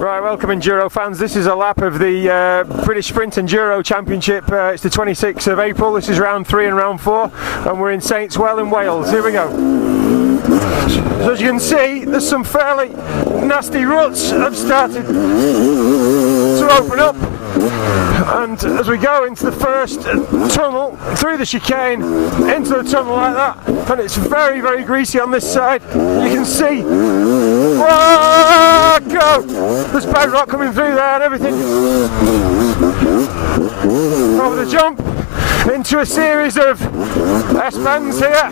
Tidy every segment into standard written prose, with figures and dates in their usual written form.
Right, welcome Enduro fans. This is a lap of the British Sprint Enduro Championship. It's the 26th of April. This is round 3 and round 4, and we're in Saintswell in Wales. Here we go. So as you can see, there's some fairly nasty ruts have started to open up, and as we go into the first tunnel through the chicane into the tunnel like that, and it's very, very greasy on this side. You can see, whoa, go! There's bedrock coming through there and everything. Over the jump into a series of S-bends here.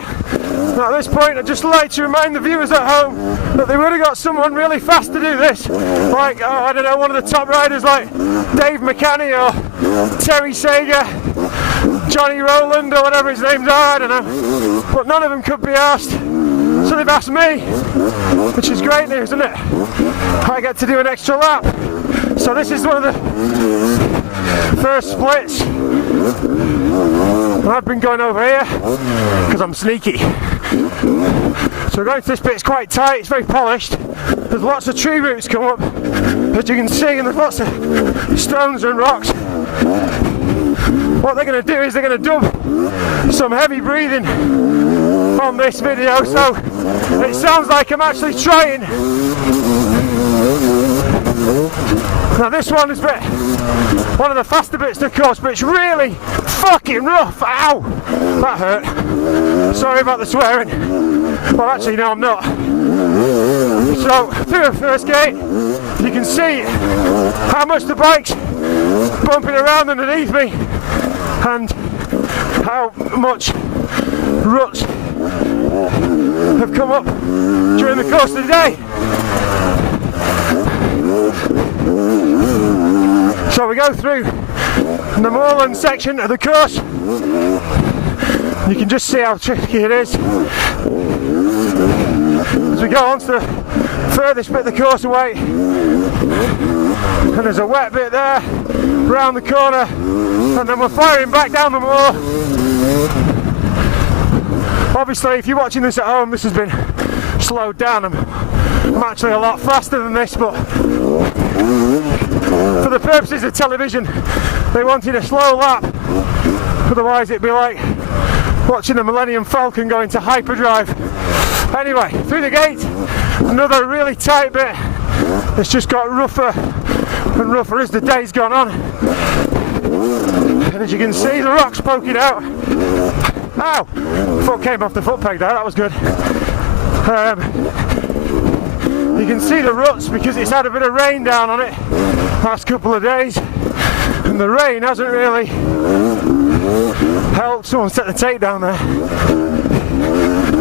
Now at this point, I'd just like to remind the viewers at home that they would have got someone really fast to do this, like, oh, I don't know, one of the top riders like Dave McCanny or Terry Sager, Johnny Rowland or whatever his names are, I don't know, but none of them could be asked, so they've asked me, which is great news, isn't it? I get to do an extra lap. So this is one of the first splits. I've been going over here because I'm sneaky. So we're going to this bit, it's quite tight, it's very polished. There's lots of tree roots come up, as you can see, and there's lots of stones and rocks. What they're going to do is they're going to dub some heavy breathing on this video, so it sounds like I'm actually trying. Now this one is one of the faster bits of the course, but it's really fucking rough. Ow! That hurt. Sorry about the swearing. Well, actually, no, I'm not. So, through the first gate, you can see how much the bike's bumping around underneath me and how much ruts have come up during the course of the day. So we go through the moorland section of the course. You can just see how tricky it is. As we go on to the furthest bit of the course away, and there's a wet bit there, round the corner, and then we're firing back down the moor. Obviously, if you're watching this at home, this has been slowed down. I'm actually a lot faster than this, but for the purposes of television, they wanted a slow lap. Otherwise, it'd be like watching the Millennium Falcon go into hyperdrive. Anyway, through the gate, another really tight bit. It's just got rougher and rougher as the day's gone on. And as you can see, the rock's poking out. Ow! Foot came off the foot peg there, that was good. You can see the ruts because it's had a bit of rain down on it last couple of days, and the rain hasn't really helped. Someone set the tape down there.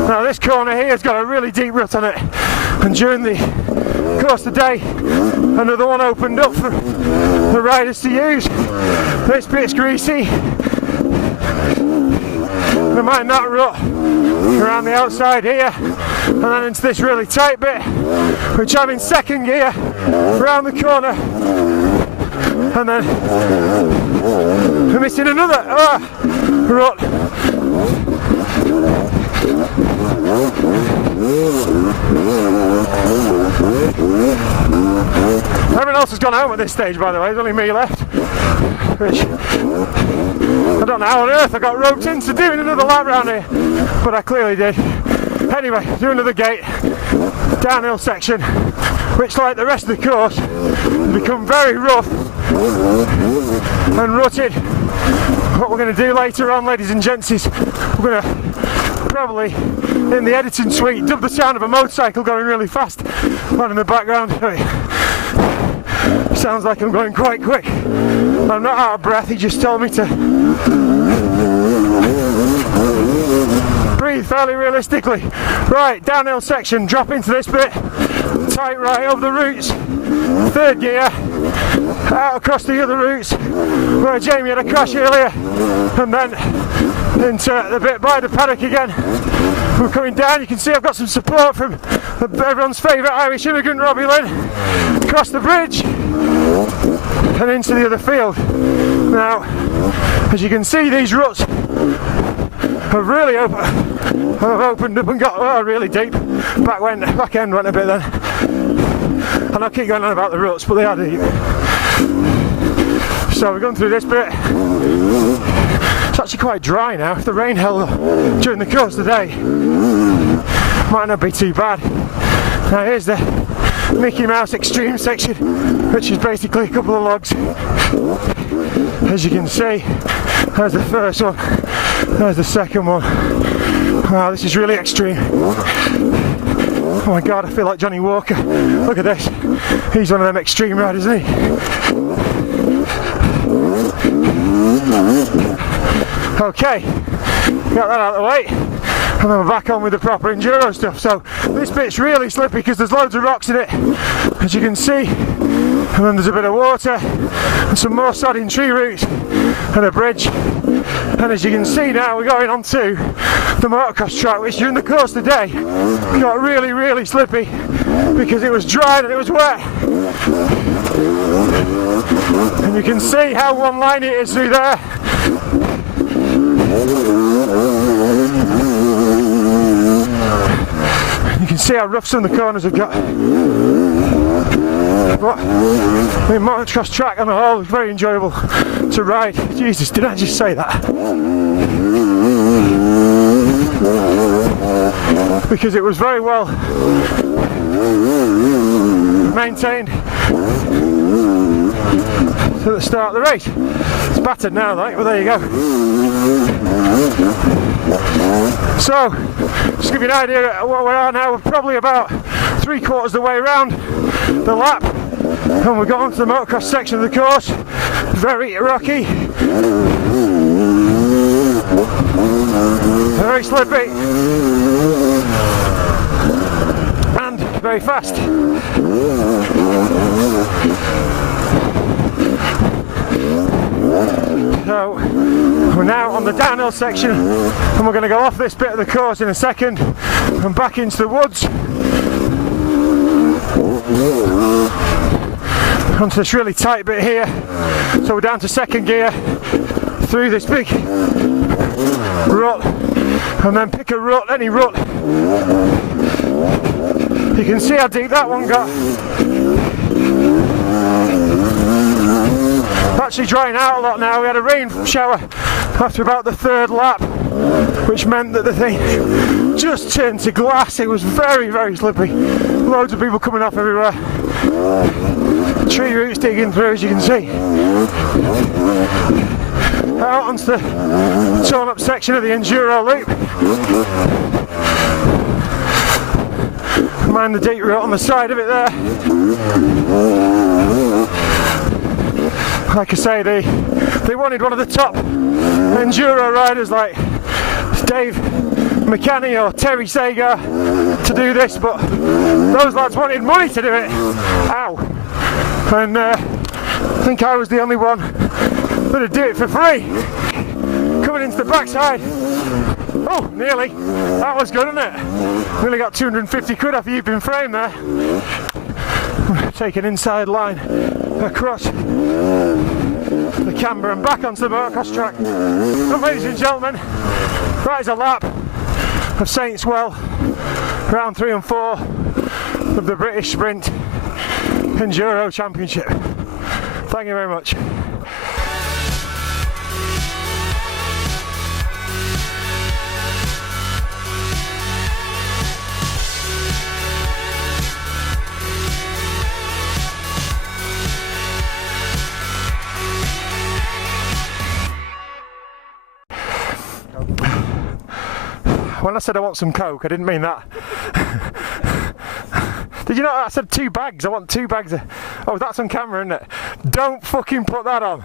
Now this corner here has got a really deep rut on it, and during the course of the day another one opened up for the riders to use. This bit's greasy. They might not rut around the outside here, and then into this really tight bit, which I'm in second gear, around the corner, and then we're missing another rut. Everyone else has gone home at this stage, by the way. There's only me left, which I don't know how on earth I got roped into doing another lap round here, but I clearly did. Anyway, do another gate, downhill section, which, like the rest of the course, has become very rough and rutted. What we're going to do later on, ladies and gents, is we're going to probably, in the editing suite, dub the sound of a motorcycle going really fast on in the background. Sounds like I'm going quite quick. I'm not out of breath, he just told me to breathe fairly realistically. Right, downhill section, drop into this bit, tight right over the roots, third gear, out across the other roots where Jamie had a crash earlier, and then into the bit by the paddock again. We're coming down, you can see I've got some support from everyone's favourite Irish immigrant, Robbie Lynn, across the bridge and into the other field. Now, as you can see, these ruts have really opened up and got really deep. Back end went a bit then. And I keep going on about the ruts, but they are deep. So we're going through this bit. It's actually quite dry now. If the rain held during the course today, might not be too bad. Now here's the Mickey Mouse Extreme section, which is basically a couple of logs. As you can see, there's the first one, there's the second one. Wow, this is really extreme. Oh my god, I feel like Johnny Walker. Look at this. He's one of them extreme riders, isn't he? Okay, got that out of the way. And then we're back on with the proper enduro stuff. So this bit's really slippy because there's loads of rocks in it, as you can see. And then there's a bit of water and some more sodding tree roots and a bridge. And as you can see now, we're going on to the motocross track, which during the course today got really, really slippy because it was dry and it was wet. And you can see how one line it is through there. You can see how rough some of the corners have got. But the motocross track on the whole is very enjoyable to ride. Jesus, did I just say that? Because it was very well maintained to the start of the race. It's battered now, like, but there you go. So, just to give you an idea of what we are now, we're probably about 3/4 of the way around the lap, and we've got onto the motocross section of the course. Very rocky, very slippy, and very fast. So we're now on the downhill section, and we're going to go off this bit of the course in a second and back into the woods onto this really tight bit here. So we're down to second gear through this big rut, and then pick a rut, any rut. You can see how deep that one got. Actually drying out a lot now. We had a rain shower after about the third lap, which meant that the thing just turned to glass. It was very, very slippy. Loads of people coming off everywhere. Tree roots digging through, as you can see. Out onto the torn up section of the enduro loop. Mind the deep rut on the side of it there. Like I say, they wanted one of the top enduro riders like Dave McCanny or Terry Sager to do this, but those lads wanted money to do it. Ow! And I think I was the only one that'd do it for free. Coming into the backside. Oh, nearly. That was good, isn't it? Nearly got 250 quid off a Yupin frame there. Take an inside line across the camber and back onto the motocross track. And ladies and gentlemen, that is a lap of Saintswell, round 3 and 4 of the British Sprint Enduro Championship. Thank you very much. When I said I want some Coke, I didn't mean that. Did you know I said 2 bags? I want 2 bags of... Oh, that's on camera, isn't it? Don't fucking put that on.